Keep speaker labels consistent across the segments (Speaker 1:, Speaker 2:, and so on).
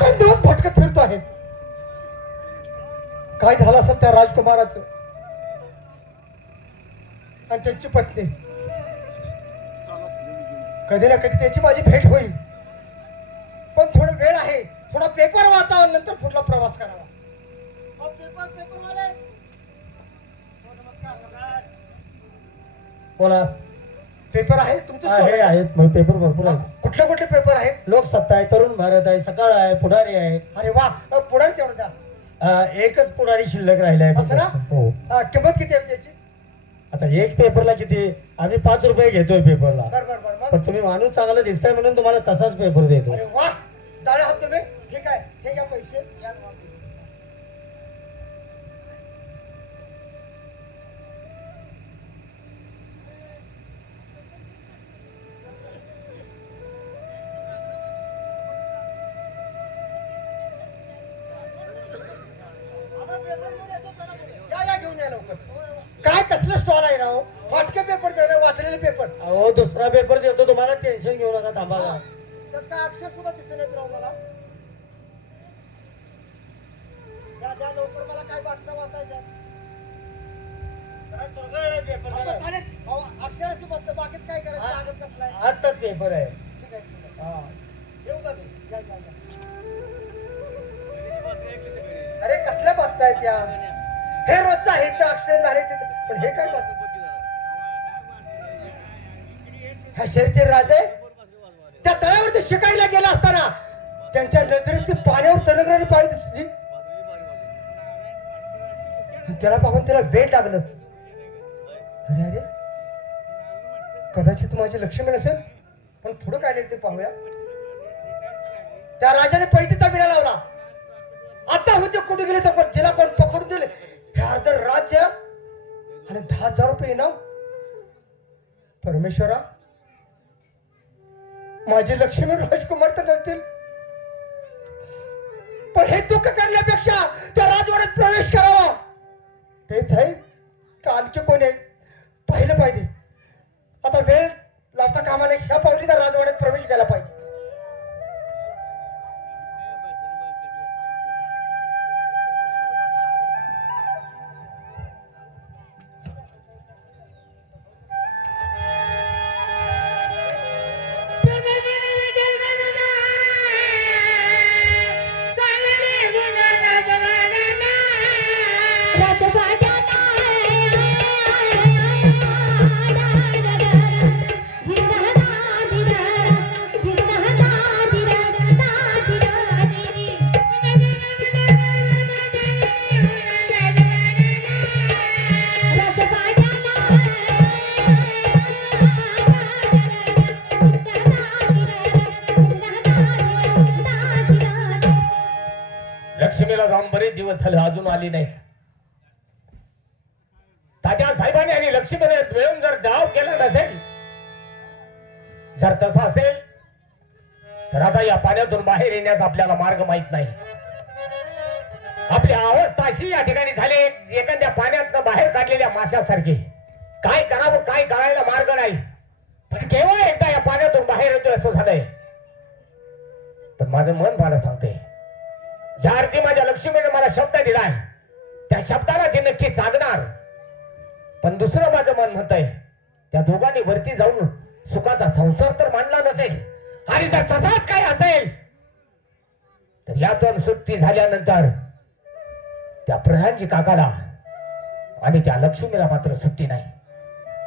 Speaker 1: तर दिवस भटकत फिरतो आहे. काय झालं असेल त्या राजकुमाराचं? आणि त्यांची पत्नी? कधी ना कधी त्याची माझी भेट होईल. पण थोडा वेळ आहे. थोडा पेपर वाचावा नंतर पुढला प्रवास करावा. पेपर हो, नमस्कार.
Speaker 2: बोला.
Speaker 1: पेपर आहे तुमचं? स्वागत.
Speaker 2: आहेत. मग पेपर भरपूर आहेत.
Speaker 1: कुठले कुठले पेपर आहेत?
Speaker 2: लोकसत्ता आहे तरुण भारत आहे सकाळ आहे पुढारी आहे.
Speaker 1: अरे वा. अ, पुढे तेवढं द्या.
Speaker 2: अं, एकच पुढारी शिल्लक राहिला आहे
Speaker 1: असं ना?
Speaker 2: हो.
Speaker 1: अ, किंमत किती आहे त्याची?
Speaker 2: आता एक पेपरला किती आम्ही पाच रुपये घेतोय पेपरला.
Speaker 1: बर बर बर. मग?
Speaker 2: पण तुम्ही माणूस चांगला दिसताय म्हणून तुम्हाला तसाच पेपर देतो.
Speaker 1: अरे वा. जाळे आहात तुम्ही? ठीक आहे. हे घ्या पैसे. या या घेऊन या लवकर काय कसलं स्टॉल आहे राव फाटके पेपर दे रे, वाचलेले पेपर
Speaker 2: अहो दुसरा पेपर देतो तुम्हाला टेन्शन घेऊ नका थांबा जरा.
Speaker 1: त्यात काय अक्षर सुद्धा दिसत नाहीत राव मला द्या लवकर मला काय बातम्या वाचायच्या आता चालेल. अहो, अक्षराशी बाकीच काय करायचं
Speaker 2: हा.
Speaker 1: कसलाय
Speaker 2: आजचाच पेपर आहे
Speaker 1: ठीक आहे, ठीक आहे.
Speaker 2: हा.
Speaker 1: कसल्या त्या हे रोजचा हे ते अक्षर झाले तिथे. पण हे काय ह्या शहरचे राजे त्या तळ्यावरती शिकायला गेला असताना त्यांच्या नजरेस ती पाण्यावर तलगणारी पाय दिसली त्याला पाहून त्याला वेट लागलं. अरे अरे. कदाचित माझे लक्ष्मी नसेल पण पुढं काय ते पाहूया. त्या राजाने पैसेचा विडा लावला. आता होते कुठे गेले तर जिला कोण पकडून दिले? हे अर्ध राज्य आणि दहा हजार रुपये इनाम. परमेश्वरा माझे लक्ष्मी राजकुमार तर नसतील. पण हे दुःख करण्यापेक्षा त्या राजवाड्यात प्रवेश करावा. तेच आहे. का आणखी कोण आहे? पाहिलं पाहिजे. आता वेळ लावता कामा नाही ह्या पावली त्या राजवाड्यात प्रवेश केला पाहिजे.
Speaker 3: जाऊन बरेच दिवस झाले अजून आली नाही. तात्या साहेबांनी आणि लक्ष्मीने मिळून जर जाव केला नसेल जर तसं असेल तर आता या पाण्यातून बाहेर येण्याचा आपल्याला मार्ग माहीत नाही. आपली अवस्था अशी या ठिकाणी झाली एखाद्या पाण्यात बाहेर काढलेल्या माशासारखी. काय करावं काय करायला मार्ग नाही. पण केव्हा एकदा या पाण्यातून बाहेर येतोय असं झालंय. पण माझं मन मला सांगते ज्या अर्थी माझ्या लक्ष्मीने मला शब्द दिलाय त्या शब्दाला ते नक्की साधणार पण दुसरं माझं मन म्हणत आहे त्या दोघांनी वरती जाऊन सुखाचा संसार तर मांडला नसेल आणि जर तसाच काय असेल तर यातून सुट्टी झाल्यानंतर त्या प्रधानजी काकाला आणि त्या लक्ष्मीला मात्र सुट्टी नाही.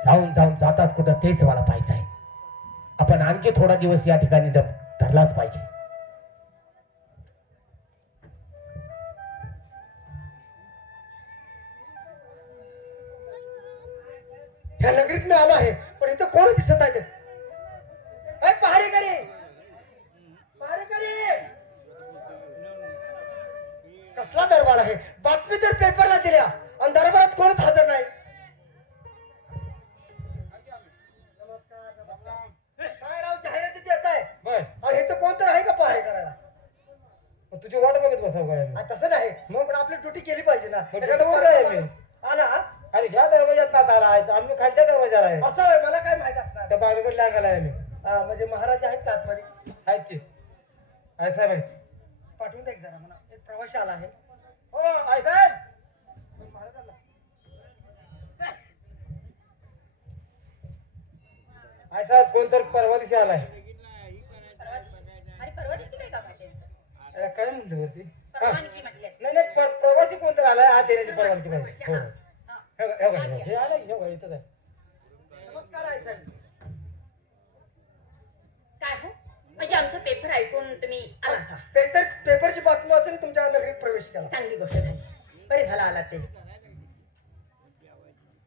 Speaker 3: जाऊन जाऊन जातात कुठं तेच मला पाहिजे आहे आपण आणखी थोडा दिवस या ठिकाणी धरलाच पाहिजे.
Speaker 1: ह्या नगरीत मी आलो आहे पण इथं कोण दिसत आहे पहारेकरी! पहारेकरी! कसला दरबार आहे? बातमी तर पेपरला दिल्या आणि दरबारात कोणच हजर नाही. काय राव आहे आणि कोण तर आहे का पहारे करायला
Speaker 2: तुझी वाट बघत बसाव काय
Speaker 1: तसं नाही. मग? पण आपली ड्युटी केली पाहिजे ना
Speaker 2: मग
Speaker 1: एखादं
Speaker 2: duty
Speaker 1: पोरगं
Speaker 2: आहे मी.
Speaker 1: माणूस आला हा?
Speaker 2: अरे ह्या आला आहे आम्ही खालच्या दरवाजाला आहे.
Speaker 1: असं आहे मला काय माहीत असणार?
Speaker 2: त्या बागेकडे लागायला आहे आम्ही.
Speaker 1: हा, म्हणजे महाराज आहेत का आतमध्ये?
Speaker 2: आहेत की. आहे साहेब आहेत.
Speaker 1: पाठ पाठवून द्या की जरा मला. एक प्रवासी आला आहे.
Speaker 4: हो आई साहेब. आई साहेब कोणतरी परवा दिवशी आलाय
Speaker 5: परवा दिवशी काय काम आहे त्यांचं?
Speaker 4: अरे, काय म्हणतो वरती? हा.
Speaker 5: परवानगी म्हटली असते.
Speaker 4: नाही नाही पर- प्रवासी कोणतरी आलाय आत येण्याची परवानगी पाहिजे. हो.
Speaker 5: हा.
Speaker 4: हे बघा, हे बघा, हे बघा. हे आलंय हे बघा, इथंच आहे
Speaker 1: नमस्कार आहे साहेब.
Speaker 5: काय हो? म्हणजे आमचा पेपर ऐकून तुम्ही आला असा.
Speaker 1: पेपर पेपरची बातमी वाचून तुमच्या नगरीत प्रवेश केला.
Speaker 5: चांगली गोष्ट झाली. बरे झाला आलात ते.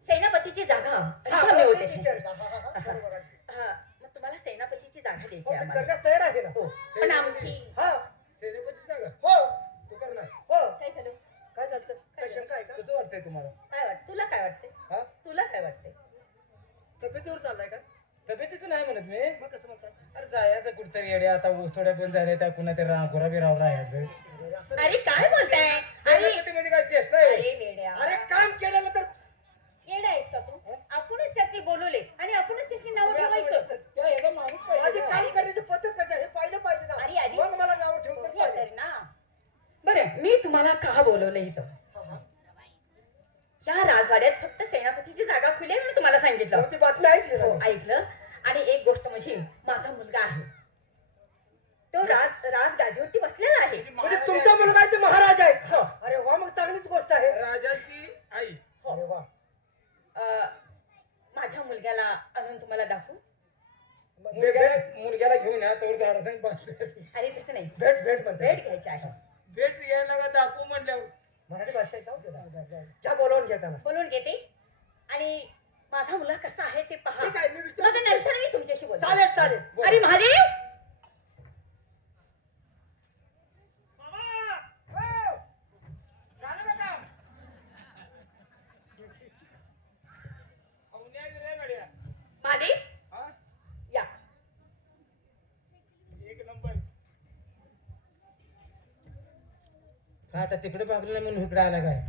Speaker 5: सेनापतीची जागा.
Speaker 1: हा,
Speaker 5: रिकामी
Speaker 1: हो,
Speaker 5: होते.
Speaker 1: तेच विचारायचं. हा, हा, हा, बरोबर आहे.
Speaker 5: हा, मग तुम्हाला सेनापतीची जागा
Speaker 1: हो,
Speaker 5: द्यायची आम्हाला.
Speaker 1: करण्यास तयार आहे ना.
Speaker 5: हो पण आमची
Speaker 1: हा.
Speaker 4: सेनापती
Speaker 1: हो.
Speaker 4: तू करणार.
Speaker 1: हो.
Speaker 5: काय झालं?
Speaker 1: काय झालं? काय शंका आहे का?
Speaker 4: कसं वाटतंय तुम्हाला?
Speaker 5: काय वाटत तुला काय वाटते
Speaker 4: हा?
Speaker 5: तुला काय वाटते
Speaker 1: तब्येतीवर चाललाय का?
Speaker 4: तब्येतीचं नाही म्हणत मी.
Speaker 1: मग कसं म्हणताय?
Speaker 4: अरे जायचं कुठतरी येडे आता ऊस थोड्या पण झाले त्या कुणा ते रांगोरा बिराव राहायचं
Speaker 1: अरे, असं नाही.
Speaker 5: अरे काय बोलताय? अरे
Speaker 4: सेनापती म्हणजे काय चेष्टा आहे?
Speaker 5: अरे वेड्या.
Speaker 1: अरे काम केल्यानंतर
Speaker 5: येडा आहेस का तू? आपणच त्याची बोलवले आणि आपणच त्याची नाव
Speaker 1: तुम्ही असं
Speaker 5: ठेवायचं.
Speaker 4: त्या ह्याचा माणूस
Speaker 1: माझी
Speaker 4: पाहिजे ना.
Speaker 1: काम करण्याची पद्धत कशी आहे? हे पाहिलं पाहिजे
Speaker 5: अरे,
Speaker 1: ना
Speaker 5: आधी-
Speaker 1: मग मला नाव
Speaker 5: हे ना. बरं मी तुम्हाला का बोलवलं इथं?
Speaker 1: हा, हा.
Speaker 5: या राजवाड्यात फक्त सेनापतीची जागा खुली आहे म्हणून तुम्हाला सांगितलं.
Speaker 1: हो, ती बातमी ऐकली
Speaker 5: हो? ऐकलं. आणि एक गोष्ट म्हणजे माझा मुलगा आहे. तो राज राजगादीवरती बसलेला आहे.
Speaker 1: म्हणजे तुमचा मुलगा आहे ते महाराज आहेत
Speaker 5: हो.
Speaker 1: अरे वा मग चांगलीच गोष्ट आहे.
Speaker 4: राजाची आई.
Speaker 5: हो.
Speaker 1: अरे वा.
Speaker 5: अं, माझ्या मुलग्याला आणून तुम्हाला दाखवू?
Speaker 4: मुलग्याला मुलग्याला घेऊन या तोवर झाडासाठी बांधले
Speaker 5: अरे तसं नाही.
Speaker 1: भेट भेट म्हणते
Speaker 5: भेट घ्यायची आहे.
Speaker 4: भेट घ्यायला का दाखवू म्हणल्यावर.
Speaker 1: मराठी भाषा आहे, जाऊ दे, जाऊ दे, जाऊ. दे. घ्या बोलावून घ्या त्यांना
Speaker 5: बोलून घेते. आणि माझा मुलगा कसा आहे ते पहा.
Speaker 1: ठीक आहे मी
Speaker 5: मग
Speaker 1: विचार
Speaker 5: नंतर मी तुमच्याशी बोलते.
Speaker 1: चालेल चालेल.
Speaker 5: अरे महादेव या
Speaker 4: का आता तिकडे भागलं नाही म्हणून इकडे आला काय?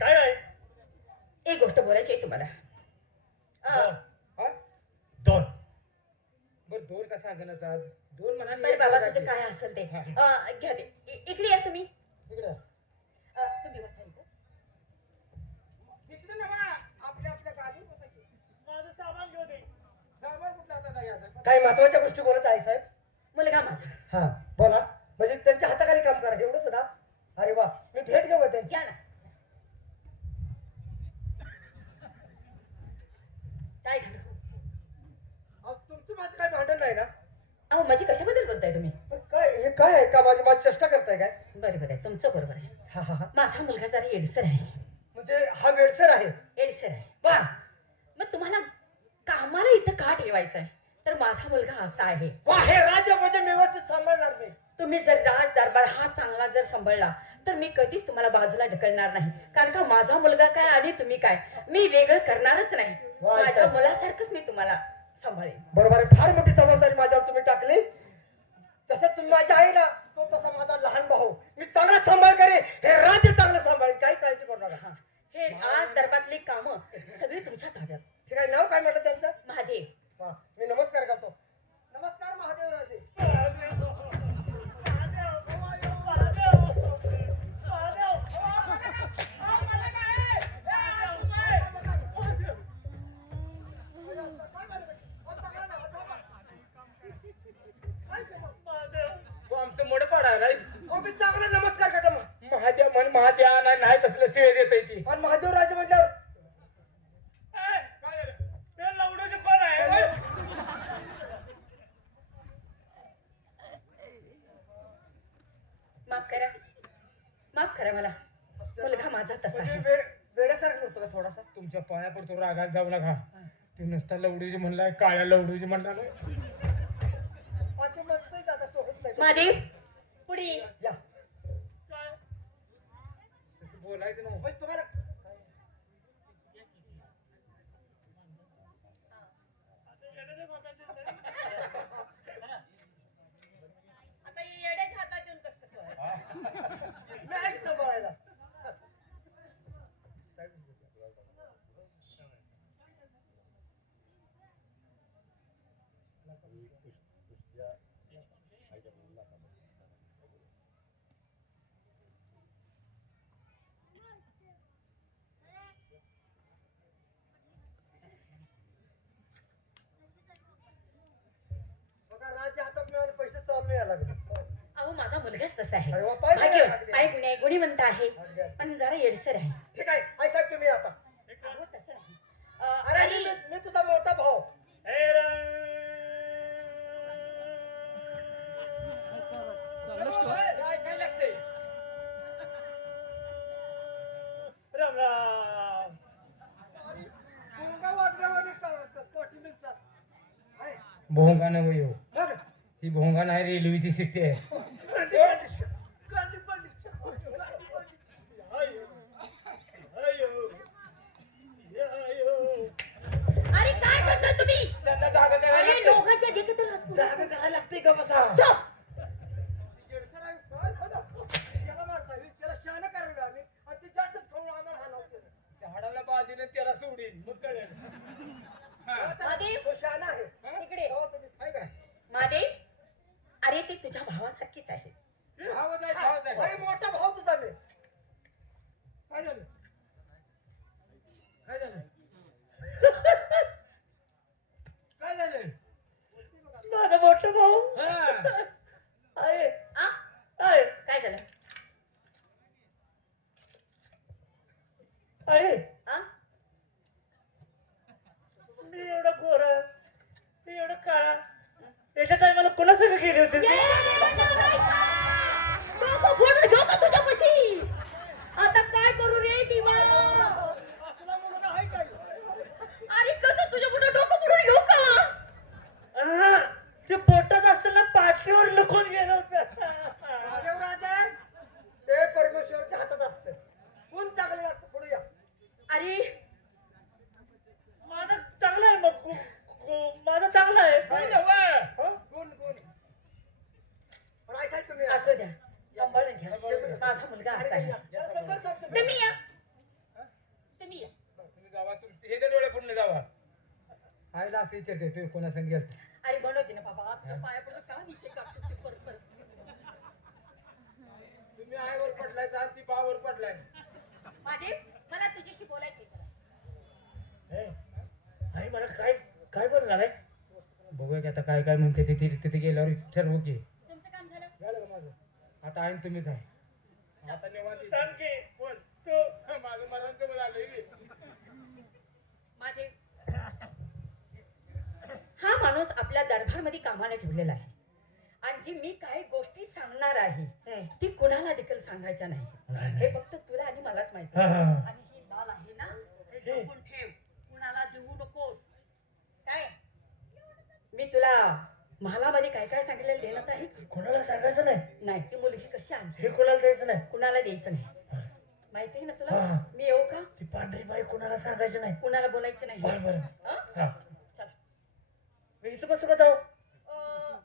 Speaker 2: काय आहे?
Speaker 5: एक गोष्ट बोलायची आहे तुम्हाला. अं,
Speaker 4: हा?
Speaker 2: दोन.
Speaker 4: बरं दोन का सांगणार दोन म्हणा
Speaker 5: बरं बाबा तुझं. काय असेल ते. अं, घ्या ते. इ- इकडे या तुम्ही
Speaker 4: इकडं.
Speaker 5: अं, तुम्ही बसा इथं.
Speaker 4: इकडं नव्हा. आपल्या आपल्या गादीवर बसायचं. सामान कुठलं आता जायचं?
Speaker 1: काही महत्त्वाच्या गोष्टी बोलत आहे साहेब
Speaker 5: मुलगा माझा
Speaker 1: हा बोला म्हणजे त्यांच्या हाताखाली काम करा एवढंच ना अरे वा मी भेट घेऊ का त्यांची?
Speaker 5: या ना. काय झालं?
Speaker 1: अहो, तुमचं माझं काय भांडण नाही ना?
Speaker 5: अहो माझी कशाबद्दल बोलताय तुम्ही?
Speaker 1: पण काय हे काय आहे का? माझी माझी चेष्टा करताय काय?
Speaker 5: बरं बरं आहे. तुमचं बरोबर आहे.
Speaker 1: हा हा हा.
Speaker 5: माझा मुलगा जरा येडसर आहे.
Speaker 1: म्हणजे हा वेळसर आहे?
Speaker 5: येडसर आहे.
Speaker 1: वा.
Speaker 5: मग तुम्हाला कामाला इथं का ठेवायचं आहे तर माझा मुलगा असा आहे.
Speaker 1: वा हे राज्य म्हणजे व्यवस्थित सांभाळणार नाही.
Speaker 5: तुम्ही जर राज दरबार हा चांगला जर सांभाळला तर मी कधीच तुम्हाला बाजूला ढकलणार नाही. कारण का माझा मुलगा काय आणि तुम्ही काय? मी वेगळं करणारच नाही. माझ्या
Speaker 1: साहेब.
Speaker 5: मुलासारखंच मी तुम्हाला सांभाळेन.
Speaker 1: बरोबर आहे. फार मोठी जबाबदारी माझ्यावर तुम्ही टाकली. तसं तुम्ही माझी आई ना तो तसा माझा लहान भाऊ. मी चांगला सांभाळ करेन हे
Speaker 5: तसा
Speaker 1: म्हणजे
Speaker 5: आहे
Speaker 1: वेळ वेळेसारखं करतो का थोडासा?
Speaker 4: तुमच्या पाया पडतो रागात जाऊ नका. तू नुसता लवडूजी म्हणलाय काळ्या लवडूजी म्हणला नाही.
Speaker 5: महादेव पुढे
Speaker 4: बोलायचं नाही
Speaker 1: म्हणजे तुम्हाला
Speaker 5: आता येड्याच्या हातात देऊन कसं कसं व्हायचं?
Speaker 1: मी आहे की सांभाळायला लागली
Speaker 5: मुलगाच तसा आहे.
Speaker 1: अरे वा, पाहिलं
Speaker 5: भाग्य
Speaker 1: ना अगदी.
Speaker 5: ऐक नाही गुणीवंत आहे. पण जरा येडसर आहे.
Speaker 1: ठीक आहे आई साहेब तुम्ही आता.
Speaker 5: अहो तसं नाही अं,
Speaker 1: अरे
Speaker 5: आणि
Speaker 1: मी- मी तुझा मोठा भाऊ.
Speaker 3: काय काय लागतंय राम राम.
Speaker 1: भोंगा आहे.
Speaker 3: भोंगा ती नाही रेल्वेची सिट्टी आहे
Speaker 5: अरे काय करता
Speaker 3: त्यांना जागा
Speaker 5: अरे
Speaker 3: करायला लागते.
Speaker 5: दोघांच्या देखील
Speaker 3: जागा करायला लागते का बसा
Speaker 5: चुप!
Speaker 1: करायला आणि.
Speaker 3: झाडाला बांधीन त्याला सोडीन. मग कळेल.
Speaker 1: शहाणा आहे.
Speaker 5: इकडे.
Speaker 1: आहे काय?
Speaker 5: महादेव! अरे ती तुझ्या भावासारखीच आहे.
Speaker 3: भावच आहे भावच आहे.
Speaker 1: अरे मोठा भाऊ तुझा मी.
Speaker 3: काय झालं? काय झालं काय झालं
Speaker 2: माझा मोठा भाऊ.
Speaker 5: काय झालं? आ?
Speaker 2: मी एवढा गोरा. मी एवढा काळा. याच्या टायमाला कोणा सगळं गेली होती
Speaker 5: ये! डोकं फोडून घेऊ का तुझ्यापाशी आता काय करू रे दिवा
Speaker 1: असला मुलगा आहे काय
Speaker 5: अरे कसं तुझ्या पुढे डोकं फोडून घेऊ का
Speaker 2: हा, ते पोटात असताना पाठीवर लपून गेलं होतं
Speaker 1: महादेवराज आहे ते परमेश्वराच्या हातात असतं कोण चांगलं लागतं पुढे या
Speaker 5: अरे
Speaker 2: माझा चांगला आहे मग गु- गु- माझा चांगला आहे
Speaker 3: काय नव्ह?
Speaker 1: गुण गुण पण आई साहेब तुम्ही या.
Speaker 5: असू द्या सांभाळून घ्या माझा मुलगा
Speaker 1: अरे
Speaker 5: असा आहे
Speaker 1: या. या, समोर सांगतो मी.
Speaker 5: तुम्ही या तुम्ही या
Speaker 3: तुम्ही जावा तुम- हे जे डोळे पूर्ण जावा विचारते तू कोणा संग गेलता?
Speaker 5: अरे बनवते ना बाबा तुझ्या पाया पडून का विषय काढतो ते परत परत.
Speaker 3: तुम्ही आईवर पडलाय आणि ती बावर पडलाय.
Speaker 5: महादेव मला तुझ्याशी बोलायचं आहे जरा.
Speaker 2: ए, आई मला काय काय बोलणार आहे?
Speaker 3: बघूया की आता काय काय म्हणते ते तिथे तिथे गेल्यावर ठरवू की.
Speaker 5: तुमचं काम झालं?
Speaker 3: झालं का माझं? आता आहे तुम्हीच आहे. आता निवांत
Speaker 2: सांग की बोल तू.
Speaker 3: माझं मरण कमी झालंय
Speaker 5: महादेव हा माणूस आपल्या दरबारमध्ये कामाला ठेवलेला आहे. आणि जी मी काही गोष्टी सांगणार आहे. ती कुणाला देखील सांगायच्या नाही. हे फक्त तुला आणि मलाच माहिती. आणि ही लाल आहे ना हे जपून ठेव. कुणाला देऊ नकोस. काय मी तुला महालामध्ये काय काय सांगितलेलं देण्यात आहे?
Speaker 2: कोणाला सांगायचं नाही?
Speaker 5: नाही ती मुलगी कशी आणली
Speaker 2: हे कोणाला द्यायचं नाही?
Speaker 5: कुणाला द्यायचं नाही? माहिती आहे ना तुला. मी येऊ का?
Speaker 2: ती पांढरी बाई कोणाला सांगायचं नाही?
Speaker 5: कुणाला बोलायचं नाही?
Speaker 2: बरं बरं.
Speaker 5: चल
Speaker 2: मी इथं बसू का जाऊ?
Speaker 5: अं,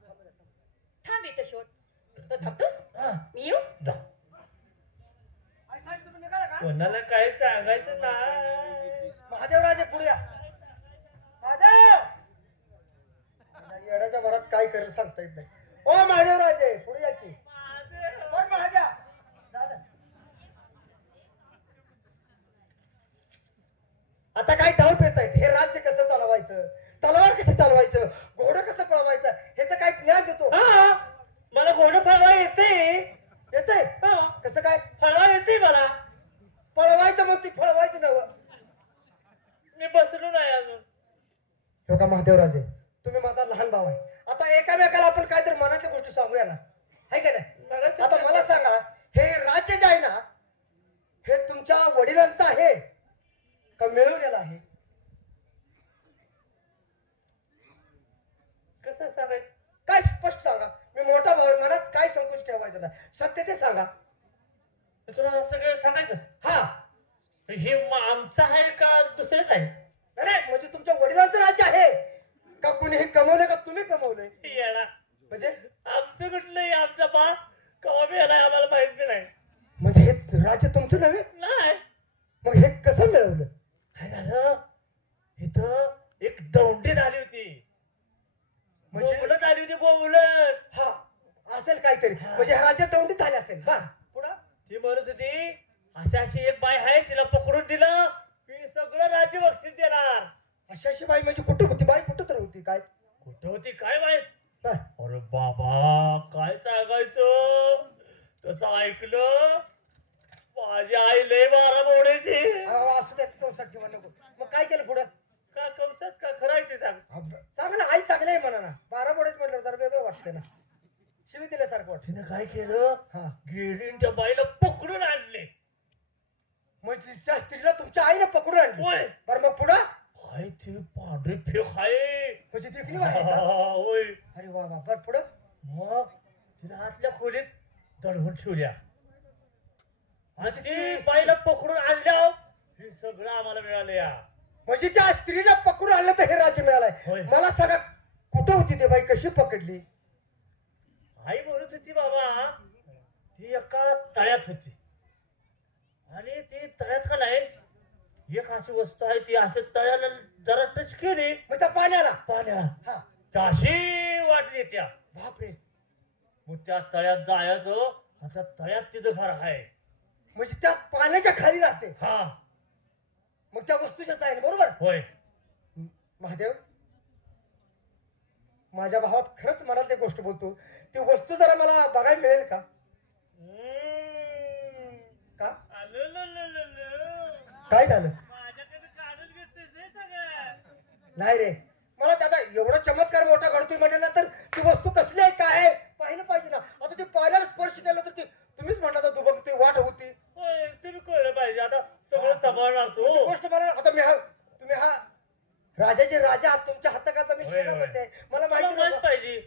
Speaker 5: थांब इथं शोध. तो थांबतोस?
Speaker 2: हा.
Speaker 5: मी येऊ?
Speaker 2: जा.
Speaker 1: आई साहेब तुम्ही निघाला का?
Speaker 2: कोणाला काय सांगायचं नाही
Speaker 1: महादेवराजे पुढे या. महादेव! नाही, येड्याच्या भरात काय करेल सांगता येत नाही. ओ महादेवराजे पुढे या की. पण महाद्या दादा. आता काय डाव पेचायत हे राज्य कसं चालवायचं? तलवार कशी चालवायचं? घोडं कसं पळवायचं? ह्याचं काय ज्ञान देतो?
Speaker 2: हा मला घोडं फळवा येते.
Speaker 1: येतंय?
Speaker 2: हा.
Speaker 1: कसं काय?
Speaker 2: फळवा येते मला.
Speaker 1: पळवायचं मग ती फळवायचं नव
Speaker 2: मी बसलो नाही अजून.
Speaker 1: हो का महादेवराजे तुम्ही माझा लहान भाव आहे. आता एकामेकाला आपण काहीतरी मनातल्या गोष्टी सांगूया ना. आहे का नाही?
Speaker 2: मला
Speaker 1: आता मला सांगा हे राज्य जे आहे ना हे तुमच्या वडिलांचं आहे का मिळवलेलं आहे?
Speaker 2: कसं सांगायचं
Speaker 1: काय स्पष्ट सांगा? मी मोठा भाऊ मनात काय संकोच ठेवायचं नाही. सत्य ते सांगा.
Speaker 2: तुला सगळं सांगायचं?
Speaker 1: हा.
Speaker 2: हे म- आमचं आहे का दुसरंच आहे?
Speaker 1: नाही म्हणजे तुमच्या वडिलांचं राज्य आहे. का कुणी हे कमवलंय का तुम्ही कमवलंय?
Speaker 2: याला
Speaker 1: म्हणजे?
Speaker 2: आमचं कुठलं आहे? आमचा बा कवा बी आलाय आम्हाला माहीत बी नाही.
Speaker 1: म्हणजे हे राज्य तुमचं नव्हे
Speaker 2: नाही
Speaker 1: मग हे कसं मिळवलं
Speaker 2: काय झालं इथं एक दौंडी झाली होती
Speaker 1: म्हणजे
Speaker 2: बोलत आली होती बोलत
Speaker 1: हा असेल काहीतरी
Speaker 2: हा.
Speaker 1: म्हणजे ह्या राज्यात तोंडी झाली असेल बा पुढं
Speaker 2: ती म्हणत होती अशी अशी एक बाई आहे तिला पकडून दिलं की सगळं राज्य बक्षीस देणार
Speaker 1: अशी अशी बाई म्हणजे कुठं होती बाई कुठं तर होती काय
Speaker 2: कुठं होती काय माहीत
Speaker 1: बर.
Speaker 2: अरे बाबा काय सांगायचं तसं ऐकलं माझी आई लय बारा मोडायची
Speaker 1: अहो, असू द्या कंसात ठेवा नको मग काय केलं पुढं
Speaker 2: का कंसात का खरं आहे ते सांग
Speaker 1: अब- चांगलं आई चांगलं आहे म्हणा ना बारा बोडेच म्हटलं जरा वेगळं वाटतं ना शिवी दिल्यासारखं वाटतं
Speaker 2: तिने काय केलं
Speaker 1: हा
Speaker 2: गेली आणि त्या बाईला पकडून आणले
Speaker 1: म्हणजे त्या स्त्रीला तुमच्या आईने पकडून आणली.
Speaker 2: होय.
Speaker 1: बरं मग पुढं?
Speaker 2: काय ते पांढरी फेक आहे
Speaker 1: म्हणजे देखील का?
Speaker 2: होय.
Speaker 1: अरे वा वा. बरं पुढं?
Speaker 2: मग तिने आतल्या खोलीत दडवून ठेवल्या. आणि ती बाईला पकडून आणल्या. हे सगळं आम्हाला मिळालं या.
Speaker 1: म्हणजे त्या स्त्रीला पकडून आणलं तर हे राज्य मिळालंय. मला सांगा कुठं होती ते बाई? कशी पकडली?
Speaker 2: आई म्हणत होती बाबा ती एका तळ्यात होती. आणि ती तळ्यात का नाही एक अशी वस्तू आहे ती असं तळ्याला जरा टच केली
Speaker 1: मग त्या पाण्याला.
Speaker 2: पाण्या
Speaker 1: हा.
Speaker 2: अशी वाट देत्या
Speaker 1: बापरे.
Speaker 2: मग त्या तळ्यात जायचं आता तळ्यात तिचं घर आहे.
Speaker 1: म्हणजे त्या पाण्याच्या खाली राहते.
Speaker 2: हा.
Speaker 1: मग त्या वस्तूच्या आहे बरोबर?
Speaker 2: होय.
Speaker 1: महादेव माझ्या भावात खरंच मनातली गोष्ट बोलतो. ती वस्तू जरा मला बघायला मिळेल का?
Speaker 2: हम्म.
Speaker 1: काय झालं? नाही रे. मला त्याचा एवढा चमत्कार मोठा घडतोय म्हटल्यानंतर ती वस्तू कसली आहे? काय आहे? पाहिलं पाहिजे ना. आता ती पाहिल्याला स्पर्श केला तर ती तुम्हीच म्हणता तर ती वाट होती.
Speaker 2: तुम्ही कळलं पाहिजे. आता सगळं सांभाळणार
Speaker 1: ती
Speaker 2: तो
Speaker 1: गोष्ट मला आता मी हा तुम्ही हा राजाचे राजा तुमच्या हाताखालचा मी आहे मला माहिती.
Speaker 2: पाहिजे.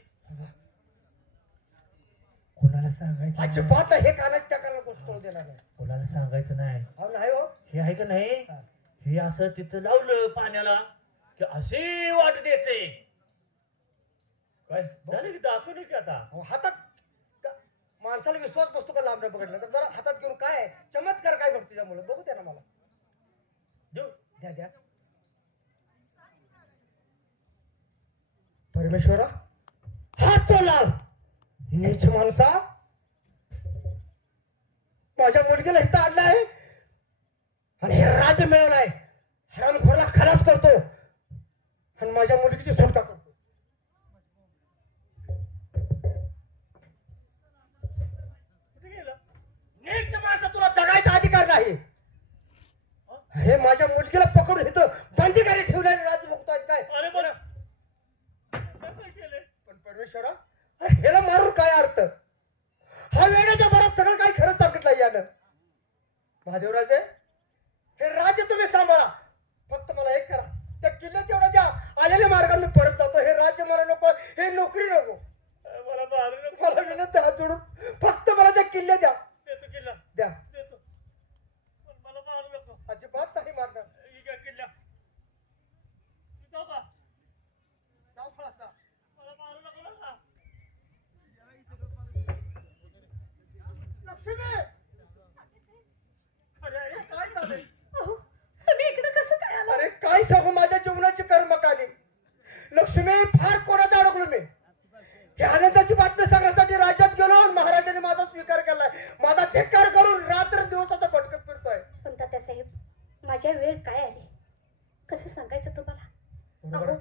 Speaker 2: कोणाला सांगायचं नाही.
Speaker 1: अजिबात हे कानाची त्या कानाला गोष्ट देणार नाही
Speaker 2: कोणाला सांगायचं नाही.
Speaker 1: अहो नाही हो.
Speaker 2: हे आहे का नाही?
Speaker 1: हा.
Speaker 2: हे असं तिथं लावलं पाण्याला की अशी वाट देते. काय? झालं की दाखवलं की आता?
Speaker 1: अहो, हातात का- माणसाला विश्वास बसतो का लांब पकडलं तर जरा हातात घेऊन काय आहे? चमत्कार काय घडतो त्यामुळे? बघू द्या ना मला.
Speaker 2: देऊ.
Speaker 1: द्या द्या. परमेश्वरा हाच तो लाव. नीच माणसा माझ्या मुलगीला इथं आणलं आहे आणि हे राज्य मिळवलाय. हरामखोरला खलास करतो. आणि माझ्या मुलगीची सुटका करतो. नीच माणसा तुला जगायचा अधिकार नाही. अरे माझ्या मुलगीला पकडून इथं बंदीकारी ठेवल्याने राज्य बघतोय काय
Speaker 2: अरे बरं काय केलंय
Speaker 1: पण परमेश्वरा अरे ह्याला मारून काय अर्थ हा वेळाच्या भरात सगळं काही खरं सांगितलं यानं महादेवराजे हे राज्य तुम्ही सांभाळा फक्त मला एक करा त्या किल्ल्यात तेवढा द्या आलेल्या मार्गाने मी परत जातो हे राज्य मला नको हे नोकरी नको
Speaker 2: अरे मला मारू नको
Speaker 1: मला विनंती हात जोडून फक्त मला त्या किल्ले द्या
Speaker 2: देतो किल्ला
Speaker 1: द्या
Speaker 2: देतो पण मला मारू नको
Speaker 1: अजिबात नाही मारणार
Speaker 2: ही घ्या किल्ला जाऊ का
Speaker 1: जाऊ फळाचा.
Speaker 2: मला मारू नको बरं का
Speaker 1: लक्ष्मी अरे अरे काय झालंय
Speaker 5: अहो, तुम्ही इकडे कसं काय आला
Speaker 1: अरे काय सांगू माझ्या जीवनाची कर्मकाली लक्ष्मी फार कोणात अडकलो मी? ही आनंदाची बातमी सांगण्यासाठी राज्यात गेलो महाराजांनी माझा स्वीकार केलाय. माझा धिक्कार करून रात्र दिवसाचा भटकत फिरतोय.
Speaker 6: पण तात्यासाहेब माझ्या वेळ काय आली? कसं सांगायचं तुम्हाला? अहो,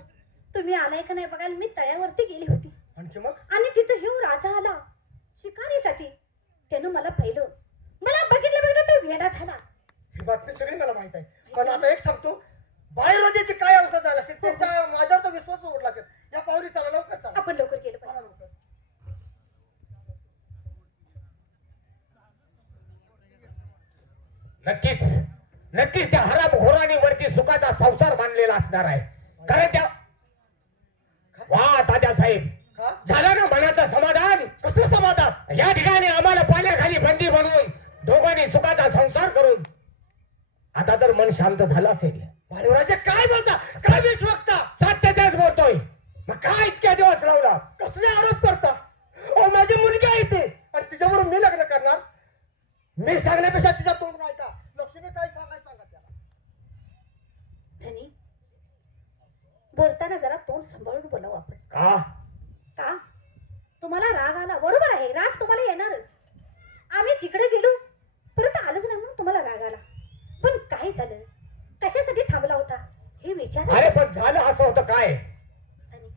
Speaker 6: तुम्ही आलाय का नाही बघायला मी तळ्यावरती गेली होती.
Speaker 1: आणखी मग?
Speaker 6: आणि तिथं येऊन राजा आला शिकारीसाठी. त्यानं मला पाहिलं. मला बघितलं बघितलं तो वेडा झाला.
Speaker 1: ही बातमी सगळी मला माहीत आहे. पण आता एक सांगतो बाळरोजेचे काय अवसर झाला असेल? त्यांच्या माझ्यावर तो विश्वास उडला असेल या पाहुरी चला लवकर चला.
Speaker 6: आपण लवकर गेलं पाहिजे.
Speaker 1: लवकर.
Speaker 3: नक्कीच. नक्कीच त्या हराम घोराने वरती सुखाचा संसार मानलेला असणार आहे. कारण त्या वा तात्या साहेब झालं ना मनाचं समाधान?
Speaker 1: कसलं समाधान?
Speaker 3: या ठिकाणी आम्हाला पाण्याखाली बंदी बनवून दोघांनी सुखाचा संसार करून आता तर मन शांत झालं असेल
Speaker 1: बाळराजे काय बोलता काय विष वागता
Speaker 3: सत्य तेच बोलतोय मग काय इतक्या दिवस लावला
Speaker 1: कसले आरोप करता अहो माझी मुलगी आहे ते आणि तिच्याबरोबर मी लग्न करणार मी सांगण्यापेक्षा तिच्या तोंड ऐका लक्ष्मी काय सांगायचं सांगा त्याला
Speaker 6: धनी बोलताना जरा तोंड सांभाळून बोलावं आपण
Speaker 3: का
Speaker 6: का तुम्हाला राग आला बरोबर आहे राग तुम्हाला येणारच आम्ही तिकडे गेलो परत आलोच नाही म्हणून तुम्हाला राग आला पण काय झालं कशासाठी थांबला होता हे विचार
Speaker 3: अरे पण झालं असं होतं काय
Speaker 6: धनी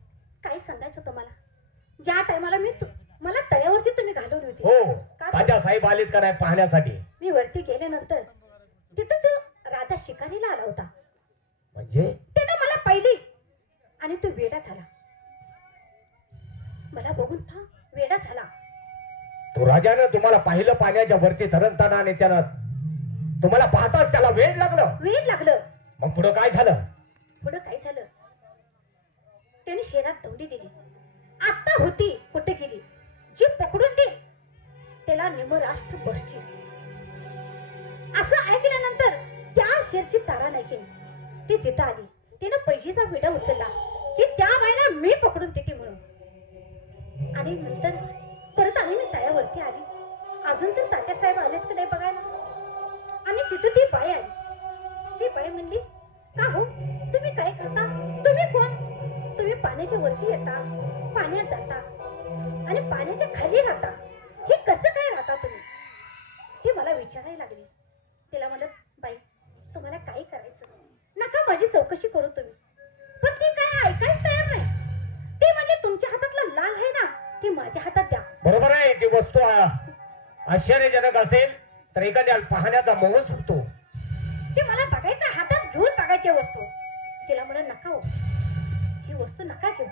Speaker 6: काय सांगायचं तुम्हाला
Speaker 3: साहेब आलेत का नाही पाहण्यासाठी?
Speaker 6: मी वरती गेल्यानंतर तिथं तो राजा शिकारीला आला होता.
Speaker 3: म्हणजे?
Speaker 6: त्यानं मला पाहिली आणि तो वेडा झाला. मला बघून था वेडा झाला.
Speaker 3: तो राजानं तुम्हाला पाहिलं पाण्याच्या वरती तरंगताना आणि त्यानं तुम्हाला पाहताच त्याला वेळ लागलं.
Speaker 6: वेड लागलं.
Speaker 3: मग पुढं काय झालं?
Speaker 6: पुढं काय झालं? त्याने शेरात दौडी दिली. आता होती कुठे गेली? जी पकडून दे. त्याला निमराष्ट्र बक्षीस असं ऐकल्यानंतर त्या शेरची तारा नाही केली ती तिथं आली. तिनं पैशीचा विडा उचलला. की त्या बाईला मी पकडून देते म्हणून. आणि नंतर परत आणि मी तळ्यावरती आली. अजून तर तात्यासाहेब आलेत का नाही बघायला? आणि तिथं ती बाई आली. ती बाई म्हणली का हो? तुम्ही काय करता? तुम्ही कोण? तुम्ही पाण्याच्या वरती येता पाण्यात जाता आणि पाण्याच्या खाली राहता. हे कसं काय राहता तुम्ही? ती मला विचारायला लागली. तिला म्हणत बाई तुम्हाला काय करायचं नका माझी चौकशी करू तुम्ही. पण ती काय ऐकायच तयार नाही. ती म्हणजे तुमच्या हातातला लाल आहे ना ते माझ्या हातात द्या.
Speaker 3: बरोबर आहे ती वस्तू आश्चर्यजनक असेल तर एखाद्या पाहण्याचा मोह सुटतो.
Speaker 6: ते मला बघायचं हातात घेऊन बघायची वस्तू. तिला म्हणत नका हो. ही वस्तू नका घेऊ.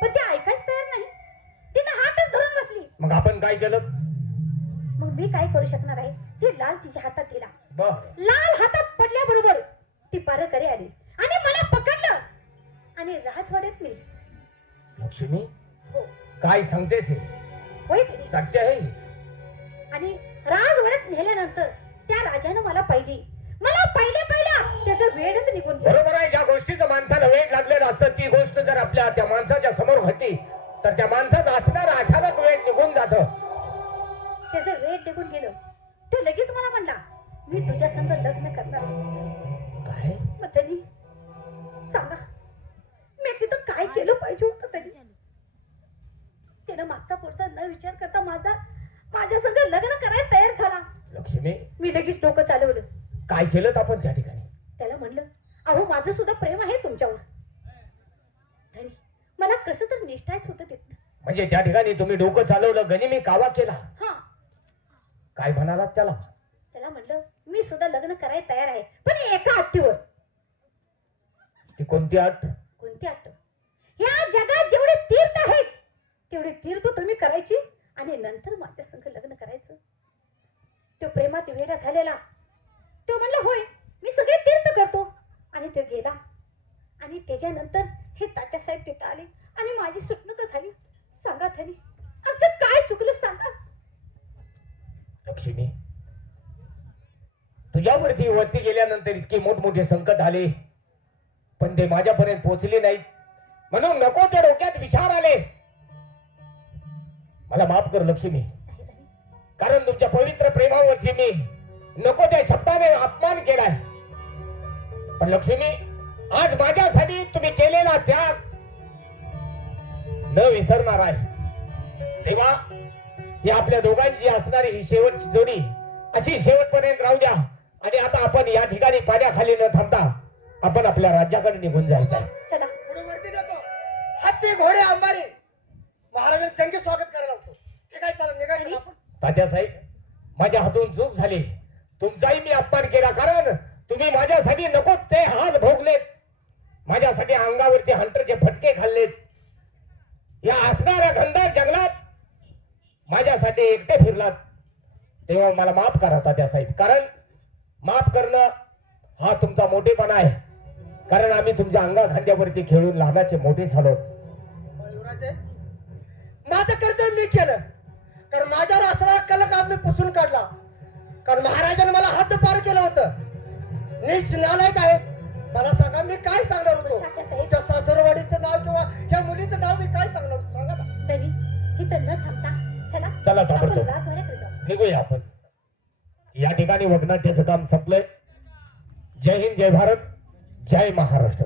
Speaker 6: पण ती ऐकायच तयार नाही. तिने हातच धरून बसली.
Speaker 3: मग आपण काय केलं?
Speaker 6: मग मी काय करू शकणार आहे? ते लाल तिच्या हातात दिला.
Speaker 3: बर.
Speaker 6: लाल हातात पडल्याबरोबर ती पारकरी आली. आणि मला पकडलं. आणि राजवाड्यात नेली.
Speaker 3: लक्ष्मी?
Speaker 6: हो.
Speaker 3: काय सांगतेस हे?
Speaker 6: होय की नाही?
Speaker 3: सत्य आहे.
Speaker 6: आणि राजवाड्यात नेल्यानंतर त्या राजानं मला पाहिली. मला पहिल्या पहिल्या त्याचं वेळच निघून गेला.
Speaker 3: बरोबर आहे. ज्या गोष्टीचं माणसाला वेळ लागलेलं असतं ती गोष्ट जर आपल्या त्या माणसाच्या समोर घडली तर त्या माणसाचं असणार अचानक वेळ निघून जात.
Speaker 6: त्याचं वेळ निघून गेलं. तो लगेच मला म्हणला मी तुझ्या संग लग्न करणार.
Speaker 3: काय
Speaker 6: मग त्यांनी सांगा मी तिथं काय केलं पाहिजे होतं त्यांनी त्यानं मागचा पुढचा न विचार करता माझा माझ्या संग लग्न करायला तयार झाला.
Speaker 3: लक्ष्मी?
Speaker 6: मी लगेच डोकं चालवलं.
Speaker 3: काय केलं आपण त्या ठिकाणी?
Speaker 6: त्याला म्हणलं अहो माझं सुद्धा प्रेम आहे तुमच्यावर. मला कसं तर निष्ठायच होतं तिथं
Speaker 3: म्हणजे त्या ठिकाणी तुम्ही डोकं चालवलं गणी मी कावा केला.
Speaker 6: हा.
Speaker 3: काय म्हणालात त्याला?
Speaker 6: त्याला म्हणलं मी सुद्धा लग्न करायला तयार आहे पण एका अट्टीवर
Speaker 3: ती कोणती अट
Speaker 6: कोणती अट ह्या जगात जेवढे तीर्थ आहेत तेवढे तीर्थ तुम्ही करायची आणि नंतर माझ्या संग लग्न करायचं. तो प्रेमात वेडा झालेला. तो म्हणला होय मी सगळे तीर्थ करतो. आणि तो गेला. आणि त्याच्यानंतर हे तात्यासाहेब तिथं आले आणि माझी सुटणूक झाली. सांगा तरी आमचं काय चुकलं सांगा.
Speaker 3: लक्ष्मी तुझ्यावरती वरती गेल्यानंतर इतके मोठमोठे संकट आले पण ते माझ्यापर्यंत पोहोचले नाहीत. म्हणून नको त्या डोक्यात विचार आले. मला माफ कर लक्ष्मी कारण तुमच्या पवित्र प्रेमावरती मी नको त्या शब्दाने अपमान केलाय. पण लक्ष्मी आज माझ्यासाठी तुम्ही केलेला त्याग न विसरणार आहे. तेव्हा ही आपल्या दोघांची असणारी ही शेवटची जोडी अशी शेवटपर्यंत राहू द्या. आणि आता आपण या ठिकाणी पाण्याखाली न थांबता आपण आपल्या राज्याकडे निघून जायचं आहे.
Speaker 6: चला.
Speaker 1: पुढे वरती देतो हत्ती घोडे अंबारी. महाराजांनी चंगी स्वागत करायला होतो. ते काय चालत निघायचं ना आपण.
Speaker 3: तात्यासाहेब माझ्या हातून चूक झाली. तुमचाही मी अपमान केला कारण तुम्ही माझ्यासाठी नको ते हाल भोगलेत माझ्यासाठी अंगावरती हंटरचे फटके खाल्लेत. या असणाऱ्या घनदार जंगलात माझ्यासाठी एकटे फिरलात. तेव्हा मला माफ करा तात्यासाहेब कारण माफ करणं हा तुमचा मोठेपणा आहे. कारण आम्ही तुमच्या अंगा खांद्यावरती खेळून लहानाचे मोठे झालो.
Speaker 1: माझं कर्तव्य मी केलं. कारण माझ्यावर असणारा कलक आज मी पुसून काढला. कारण महाराजांनी मला हद्द पार केलं होतं. नीच नालायक आहेत. मला सांगा मी काय सांगणार होतो? तुमच्या सासरवाडीचं नाव किंवा ह्या मुलीचं नाव मी काय सांगणार होतो? सांगा ना.
Speaker 6: तरी इथं न थांबता चला.
Speaker 3: चला
Speaker 6: आपण
Speaker 3: ताबडतोब.
Speaker 6: राजवाड्याकडे जाऊ.
Speaker 3: निघूया आपण. या ठिकाणी वगनाट्याचं काम संपलंय. जय हिंद जय भारत जय महाराष्ट्र.